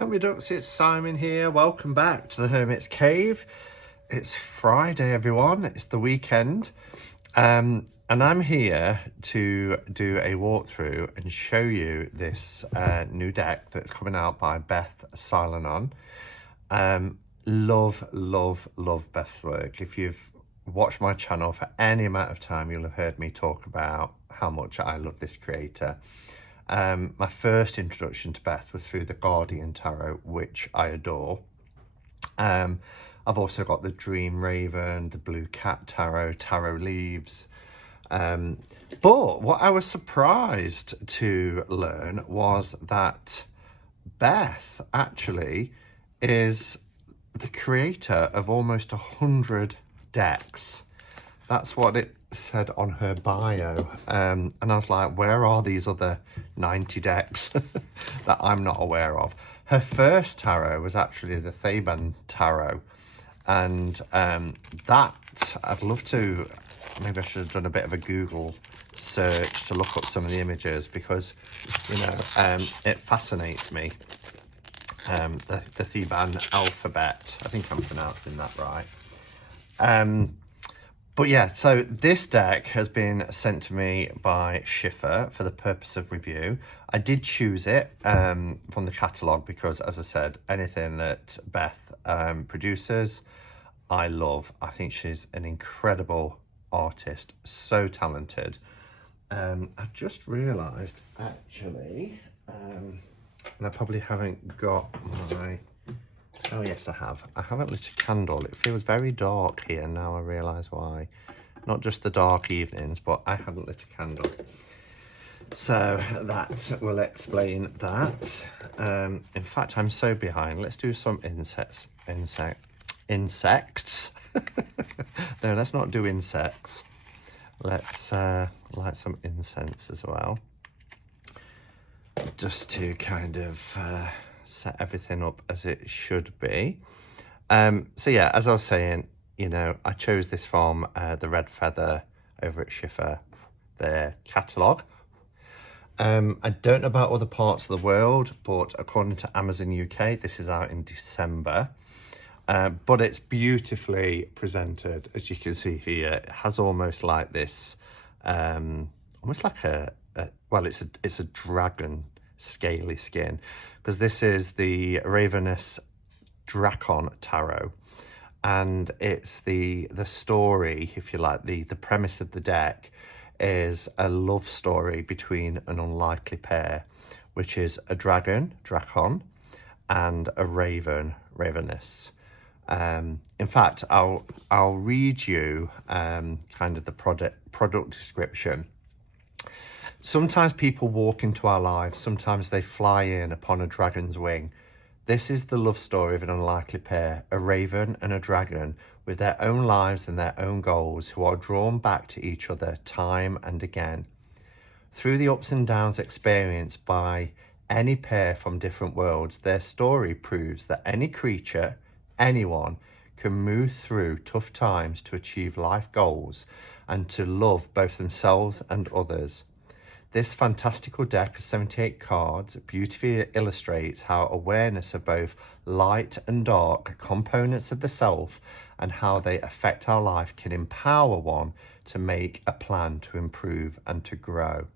And we ducks, it's Simon here. Welcome back to the Hermit's Cave. It's Friday, everyone. It's the weekend. And I'm here to do a walkthrough and show you this new deck that's coming out by Beth Silonon. Love Beth's work. If you've watched my channel for any amount of time, you'll have heard me talk about how much I love this creator. My first introduction to Beth was through the Guardian Tarot, which I adore. I've also got the Dream Raven, the Blue Cat Tarot, Tarot Leaves. But what I was surprised to learn was that Beth actually is the creator of almost 100 decks. That's what it said on her bio. And I was like, where are these other 90 decks that I'm not aware of? Her first tarot was actually the Theban Tarot. And that, I'd love to, maybe I should have done a bit of a Google search to look up some of the images because, you know, it fascinates me. The Theban alphabet, I think I'm pronouncing that right. But yeah, so this deck has been sent to me by Schiffer for the purpose of review. I did choose it from the catalogue because, as I said, anything that Beth produces, I love. I think she's an incredible artist, so talented. I've just realised, actually, and I probably haven't got my... Oh yes, I have. I haven't lit a candle. It feels very dark here now. I realise why. Not just the dark evenings, but I haven't lit a candle. So that will explain that. In fact, I'm so behind. Let's do some insects. No, let's not do insects. Let's light some incense as well. Just to kind of... set everything up as it should be. So yeah, as I was saying, you know, I chose this from the Red Feather over at Schiffer, their catalogue. I don't know about other parts of the world, but according to Amazon UK, this is out in December. But it's beautifully presented, as you can see here. It has almost like this, almost like well, it's a dragon scaly skin, because this is the Ravyness Drakon Tarot, and it's the story, if you like, the premise of the deck is a love story between an unlikely pair, which is a dragon, Drakon, and a raven, Ravyness. In fact, I'll read you kind of the product description. Sometimes people walk into our lives, sometimes they fly in upon a dragon's wing. This is the love story of an unlikely pair, a raven and a dragon, with their own lives and their own goals, who are drawn back to each other time and again. Through the ups and downs experienced by any pair from different worlds, their story proves that any creature, anyone, can move through tough times to achieve life goals and to love both themselves and others. This fantastical deck of 78 cards beautifully illustrates how awareness of both light and dark components of the self and how they affect our life can empower one to make a plan to improve and to grow.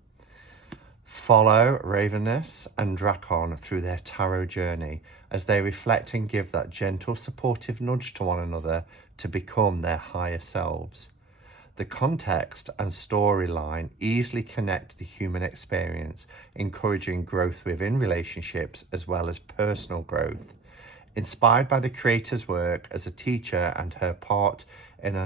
Follow Ravyness and Drakon through their tarot journey as they reflect and give that gentle, supportive nudge to one another to become their higher selves. The context and storyline easily connect the human experience, encouraging growth within relationships as well as personal growth. Inspired by the creator's work as a teacher and her part in a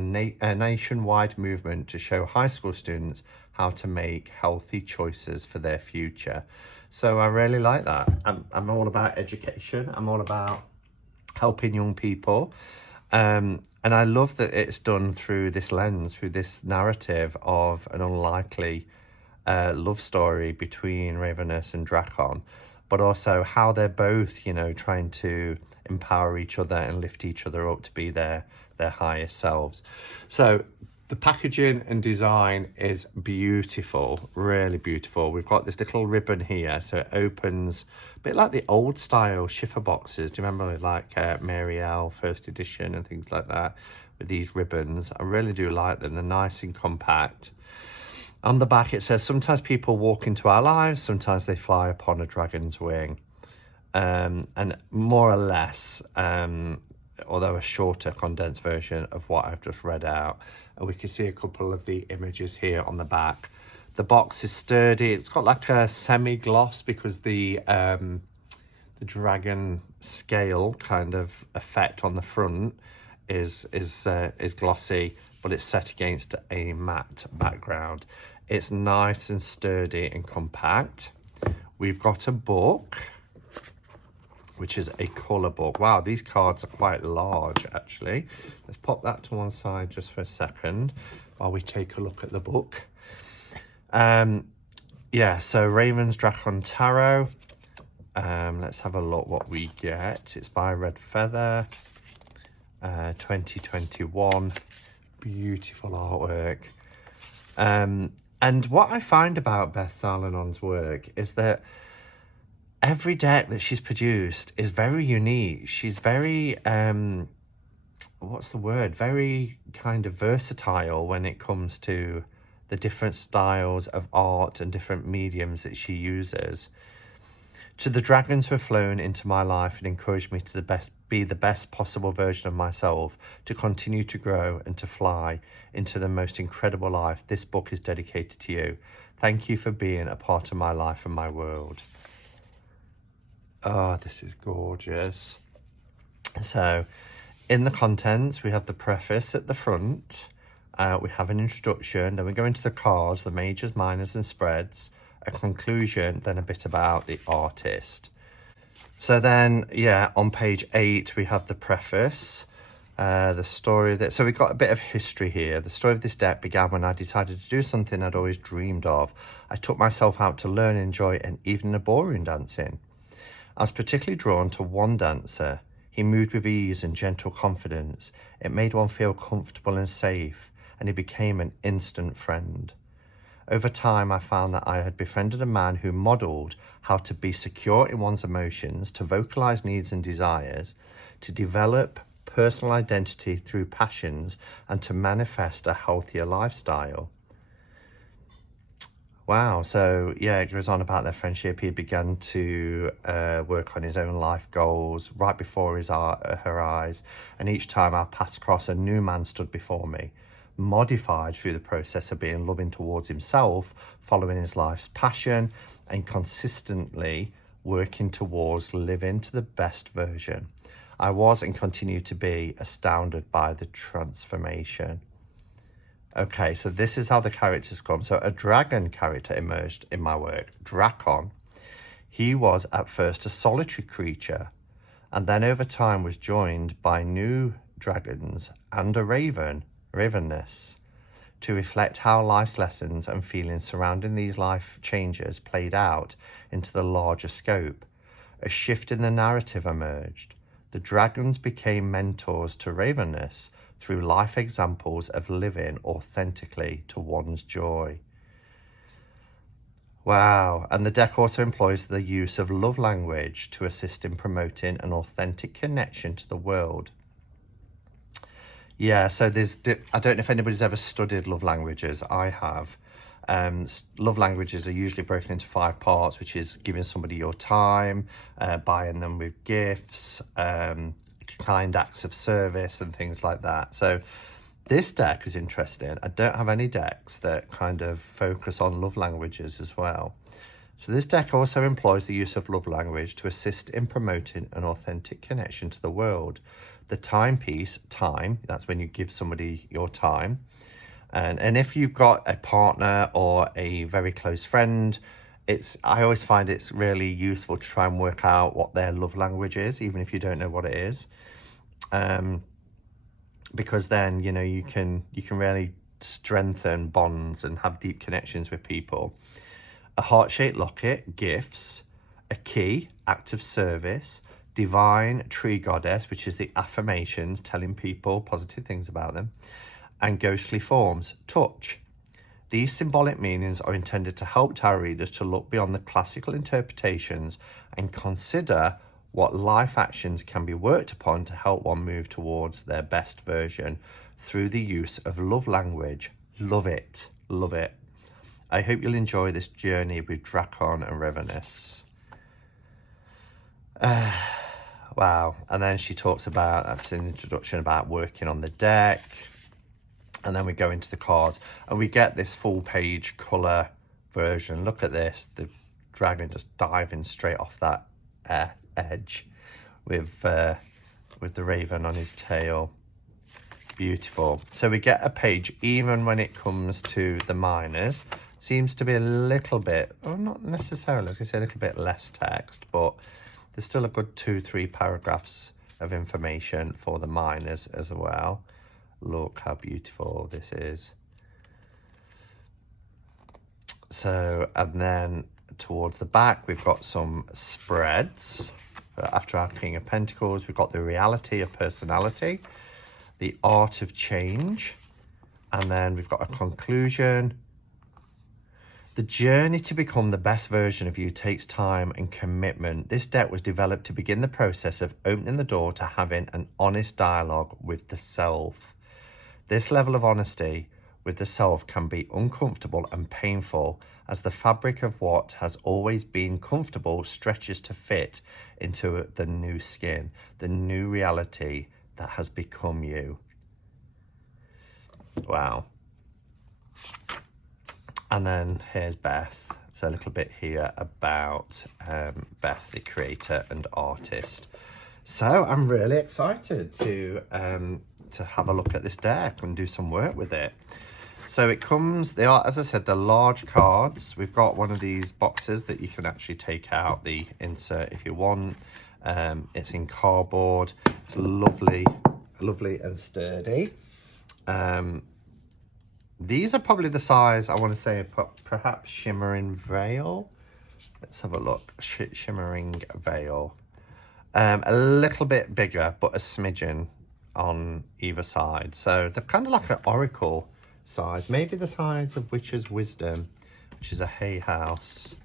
nationwide movement to show high school students how to make healthy choices for their future. So I really like that. I'm all about education. I'm all about helping young people. And I love that it's done through this lens, through this narrative of an unlikely love story between Ravyness and Drakon, but also how they're both, you know, trying to empower each other and lift each other up to be their highest selves. So The packaging and design is beautiful, really beautiful. We've got this little ribbon here, so it opens a bit like the old style Schiffer boxes. Do you remember like Mary L first edition and things like that with these ribbons? I really do like them. They're nice and compact. On the back it says, sometimes people walk into our lives, sometimes they fly upon a dragon's wing. And more or less, although a shorter condensed version of what I've just read out. And we can see a couple of the images here on the back. The box is sturdy. It's got like a semi-gloss because the dragon scale kind of effect on the front is glossy, but it's set against a matte background. It's nice and sturdy and compact. We've got a book, which is a colour book. Wow, these cards are quite large, actually. Let's pop that to one side just for a second while we take a look at the book. Yeah, so Raven's Drakon Tarot. Let's have a look what we get. It's by Red Feather, 2021. Beautiful artwork. And what I find about Beth Salanon's work is that every deck that she's produced is very unique. She's very, what's the word? Very kind of versatile when it comes to the different styles of art and different mediums that she uses. To the dragons who have flown into my life and encouraged me to be the best possible version of myself, to continue to grow and to fly into the most incredible life, this book is dedicated to you. Thank you for being a part of my life and my world. Oh, this is gorgeous. So in the contents, we have the preface at the front. We have an introduction, then we go into the cards, the majors, minors and spreads, a conclusion, then a bit about the artist. So then, yeah, on page 8, we have the preface, the story that, so we've got a bit of history here. The story of this deck began when I decided to do something I'd always dreamed of. I took myself out to learn, enjoy, and even a ballroom dancing. I was particularly drawn to one dancer. He moved with ease and gentle confidence. It made one feel comfortable and safe, and he became an instant friend. Over time, I found that I had befriended a man who modelled how to be secure in one's emotions, to vocalise needs and desires, to develop personal identity through passions, and to manifest a healthier lifestyle. Wow, so yeah, it goes on about their friendship. He began to work on his own life goals right before her eyes, and each time our paths crossed, a new man stood before me, modified through the process of being loving towards himself, following his life's passion, and consistently working towards living to the best version. I was and continue to be astounded by the transformation. Okay, so this is how the characters come. So a dragon character emerged in my work, Drakon. He was at first a solitary creature, and then over time was joined by new dragons and a raven, Ravyness, to reflect how life's lessons and feelings surrounding these life changes played out into the larger scope. A shift in the narrative emerged. The dragons became mentors to Ravyness through life examples of living authentically to one's joy. Wow, and the deck also employs the use of love language to assist in promoting an authentic connection to the world. Yeah, so I don't know if anybody's ever studied love languages. I have. Love languages are usually broken into 5 parts, which is giving somebody your time, buying them with gifts, kind acts of service and things like that. So this deck is interesting. I don't have any decks that kind of focus on love languages as well. So this deck also employs the use of love language to assist in promoting an authentic connection to the world. The timepiece, time, that's when you give somebody your time. And if you've got a partner or a very close friend, I always find it's really useful to try and work out what their love language is, even if you don't know what it is. Because then, you know, you can really strengthen bonds and have deep connections with people. A heart-shaped locket, gifts, a key, act of service, divine tree goddess, which is the affirmations, telling people positive things about them, and ghostly forms, touch. These symbolic meanings are intended to help tarot readers to look beyond the classical interpretations and consider what life actions can be worked upon to help one move towards their best version through the use of love language. Love it. Love it. I hope you'll enjoy this journey with Drakon and Ravyness. Wow. And then she talks about, that's an introduction about working on the deck. And then we go into the cards and we get this full page colour version. Look at this, the dragon just diving straight off that edge with the raven on his tail. Beautiful. So we get a page, even when it comes to the minors, seems to be a little bit, or not necessarily, I was going to say a little bit less text, but there's still a good 2-3 paragraphs of information for the minors as well. Look how beautiful this is. So, and then towards the back, we've got some spreads. After our King of Pentacles, we've got the reality of personality, the art of change, and then we've got a conclusion. The journey to become the best version of you takes time and commitment. This deck was developed to begin the process of opening the door to having an honest dialogue with the self. This level of honesty with the self can be uncomfortable and painful, as the fabric of what has always been comfortable stretches to fit into the new skin, the new reality that has become you. Wow. And then here's Beth. So a little bit here about Beth, the creator and artist. So I'm really excited to have a look at this deck and do some work with it. So it comes, they are, as I said, they're large cards. We've got one of these boxes that you can actually take out the insert if you want. It's in cardboard. It's lovely and sturdy. These are probably the size, I want to say, perhaps Shimmering Veil. Let's have a look. Shimmering Veil. A little bit bigger, but a smidgen on either side. So they're kind of like an oracle size. Maybe the size of Witch's Wisdom, which is a Hay House.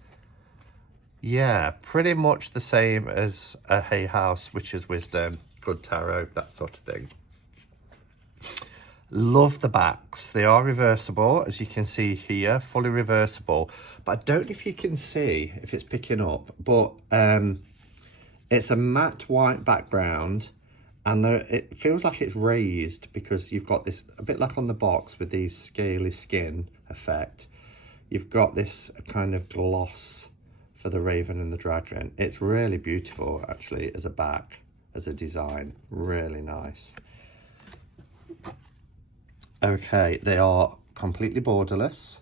Yeah, pretty much the same as a Hay House, Witch's Wisdom, Good Tarot, that sort of thing. Love the backs. They are reversible, as you can see here, fully reversible. But I don't know if you can see, if it's picking up, but it's a matte white background, and it feels like it's raised because you've got this, a bit like on the box with these scaly skin effect. You've got this kind of gloss for the raven and the dragon. It's really beautiful, actually, as a back, as a design. Really nice. Okay, they are completely borderless,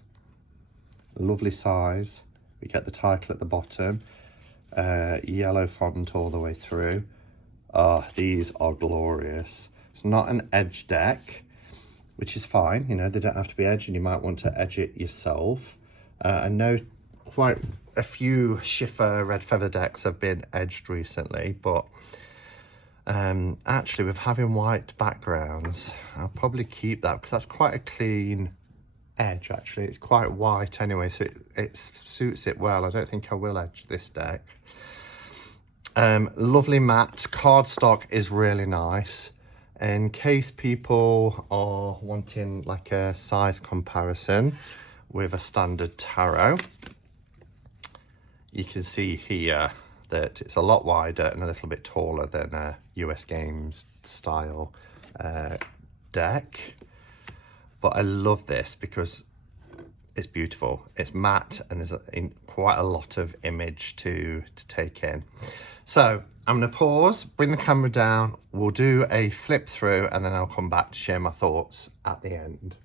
lovely size. We get the title at the bottom, yellow font all the way through. These are glorious. It's not an edge deck, which is fine, you know, they don't have to be edged, and you might want to edge it yourself. I know quite a few Schiffer red feather decks have been edged recently, but actually with having white backgrounds, I'll probably keep that because that's quite a clean edge. Actually, it's quite white anyway, so it suits it well. I don't think I will edge this deck. Lovely matte cardstock is really nice. In case people are wanting like a size comparison with a standard tarot, you can see here that it's a lot wider and a little bit taller than a US Games style deck. But I love this because it's beautiful. It's matte and there's quite a lot of image to take in. So I'm going to pause, bring the camera down, we'll do a flip through, and then I'll come back to share my thoughts at the end.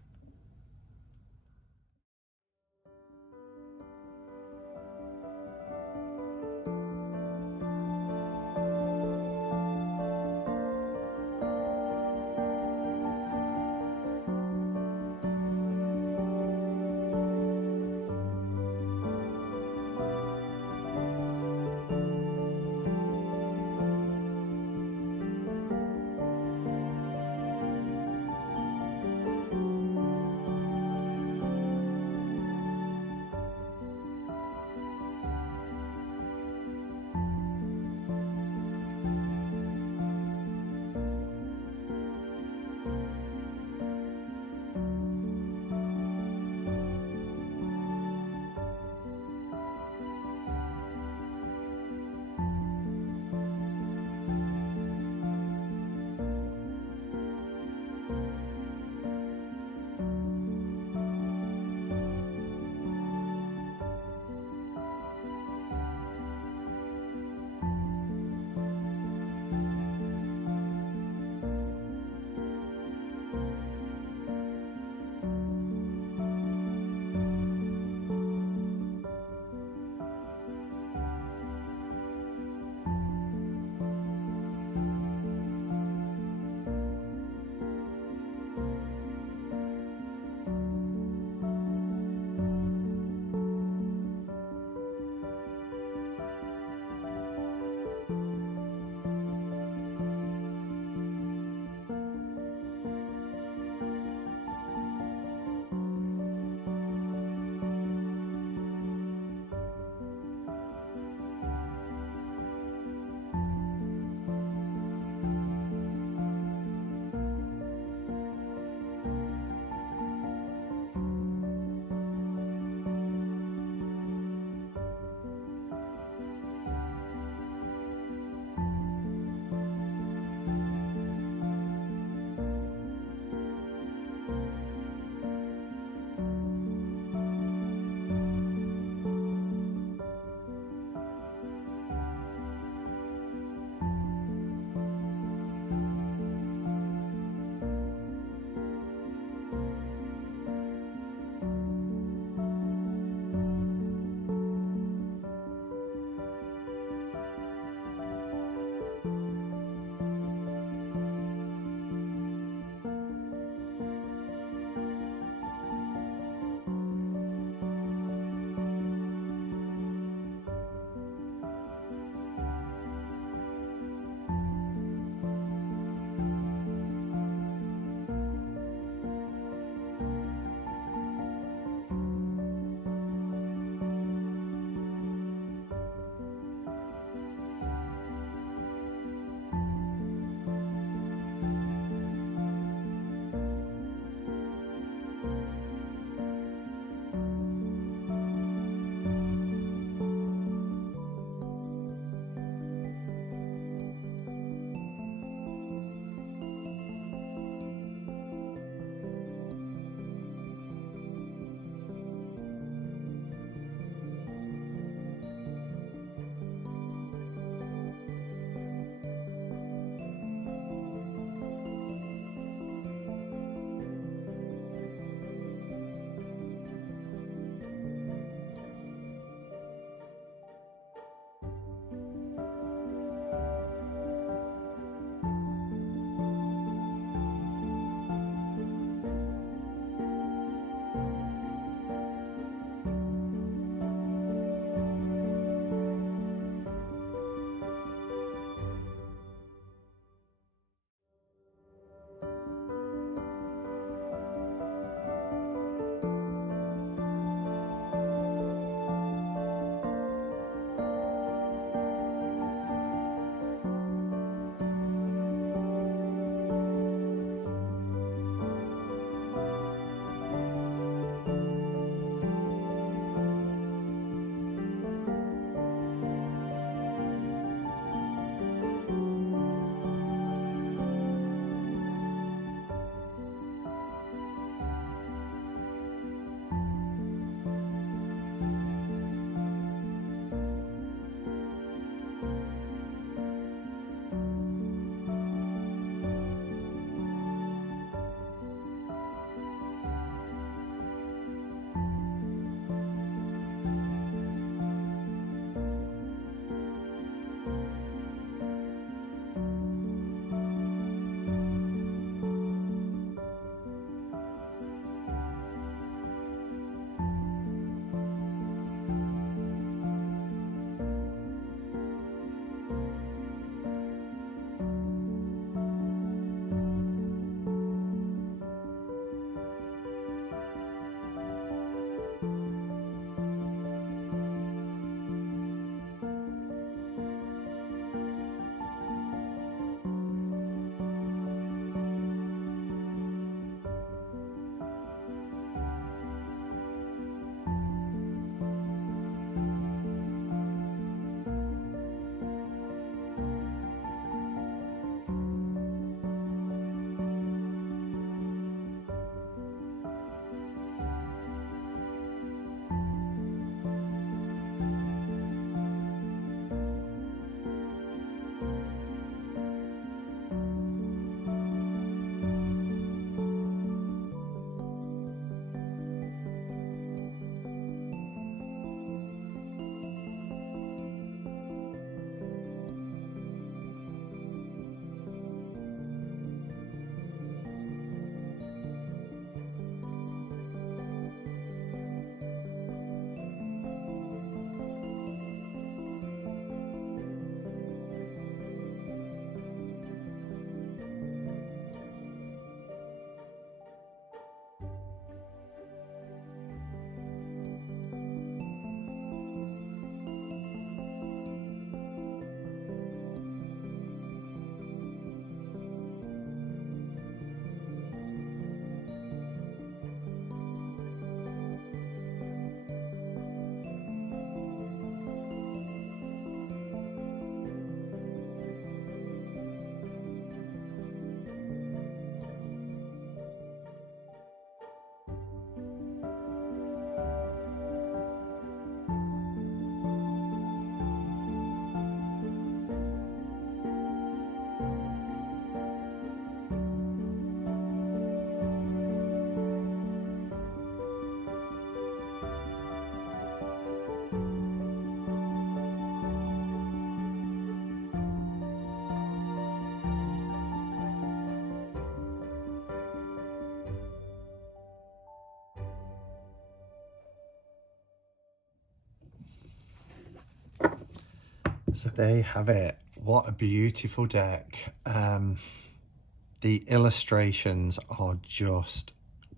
So there you have it. What a beautiful deck. The illustrations are just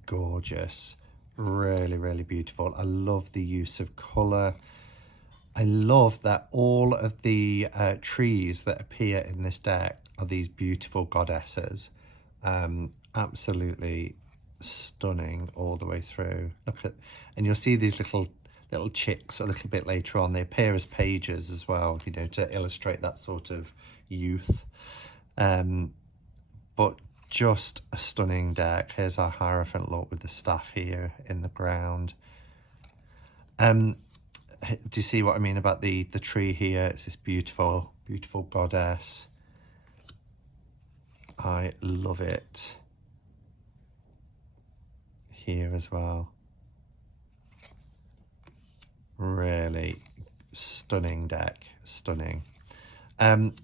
gorgeous. Really, really beautiful. I love the use of colour. I love that all of the trees that appear in this deck are these beautiful goddesses. Absolutely stunning all the way through. Look at, and you'll see these little chicks a little bit later on. They appear as pages as well, you know, to illustrate that sort of youth. But just a stunning deck. Here's our Hierophant look with the staff here in the ground. Do you see what I mean about the tree here? It's this beautiful, beautiful goddess. I love it. Here as well. Really stunning deck, stunning. And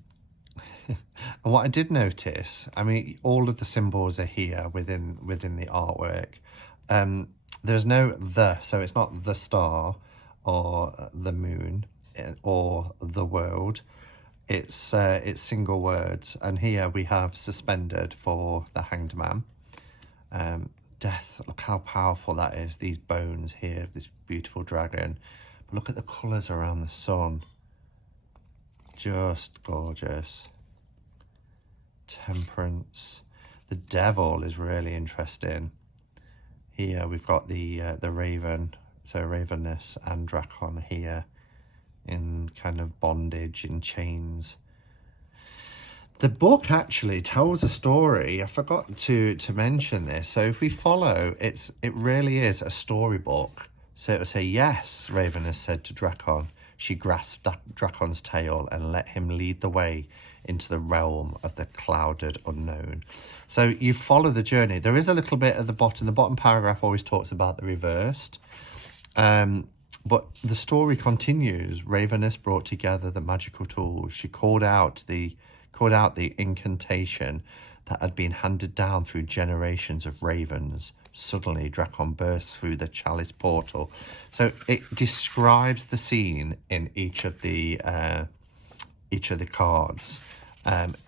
what I did notice, I mean, all of the symbols are here within the artwork. There's no the, so it's not the star or the moon or the world. It's single words, and here we have suspended for the Hanged Man. Death, look how powerful that is. These bones here, this beautiful dragon. But look at the colours around the sun. Just gorgeous. Temperance. The devil is really interesting. Here we've got the raven, so Ravyness and Drakon here in kind of bondage, in chains. The book actually tells a story. I forgot to mention this. So if we follow, it really is a storybook. So it will say, yes, Ravyness said to Drakon. She grasped Drakon's tail and let him lead the way into the realm of the clouded unknown. So you follow the journey. There is a little bit at the bottom. The bottom paragraph always talks about the reversed. But the story continues. Ravyness brought together the magical tools. She called out the incantation that had been handed down through generations of ravens. Suddenly, Drakon burst through the chalice portal. So it describes the scene in each of the cards.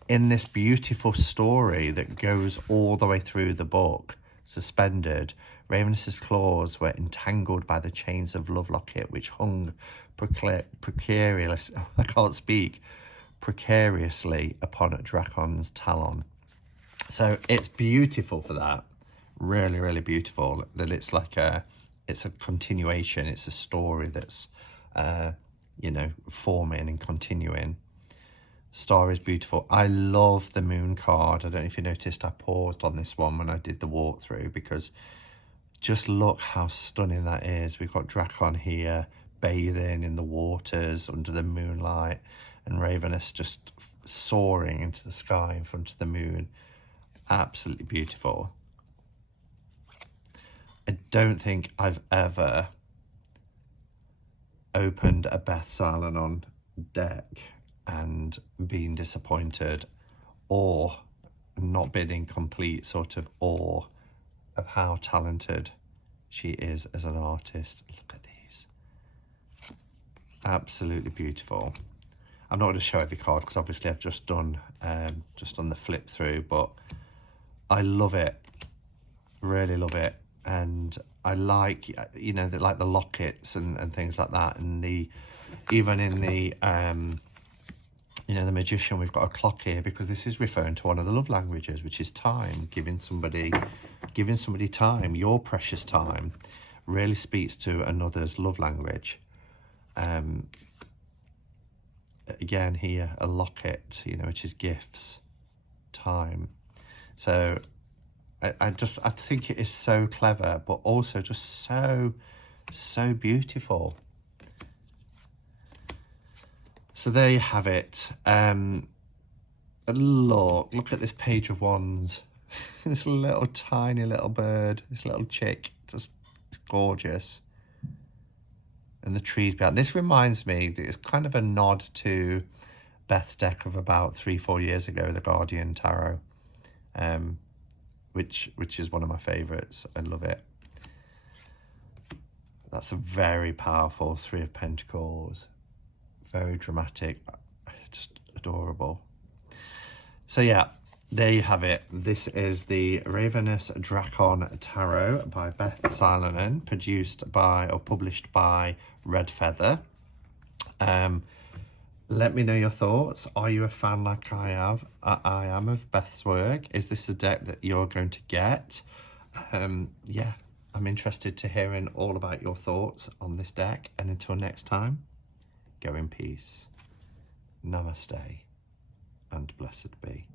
In this beautiful story that goes all the way through the book, suspended, Ravyness's claws were entangled by the chains of Love Locket, which hung precariously upon Drakon's talon. So it's beautiful for that. Really, really beautiful. That it's like it's a continuation. It's a story that's, you know, forming and continuing. Star is beautiful. I love the moon card. I don't know if you noticed, I paused on this one when I did the walkthrough, because just look how stunning that is. We've got Drakon here bathing in the waters under the moonlight, and Ravyness just soaring into the sky in front of the moon. Absolutely beautiful. I don't think I've ever opened a Beth Salenon deck and been disappointed, or not been in complete sort of awe of how talented she is as an artist. Look at these. Absolutely beautiful. I'm not going to show every card because obviously I've just done the flip through, but I love it. Really love it. And I like, you know, like the lockets and things like that, and even in the you know, the magician, we've got a clock here because this is referring to one of the love languages, which is time. Giving somebody time, your precious time, really speaks to another's love language. Again here, a locket, you know, which is gifts, time. So I think it is so clever, but also just so beautiful. So there you have it. Look at this Page of Wands. This little tiny little bird, this little chick, just gorgeous. And the trees behind. This reminds me, it's kind of a nod to Beth's deck of about 3-4 years ago, the Guardian Tarot, which is one of my favourites. I love it. That's a very powerful Three of Pentacles. Very dramatic. just adorable. So yeah, there you have it. This is the Ravyness Drakon Tarot by Beth Silonen, produced by or published by Red Feather. Let me know your thoughts. Are you a fan like I am of Beth's work? Is this the deck that you're going to get? Yeah, I'm interested to hearing all about your thoughts on this deck. And until next time, go in peace. Namaste and blessed be.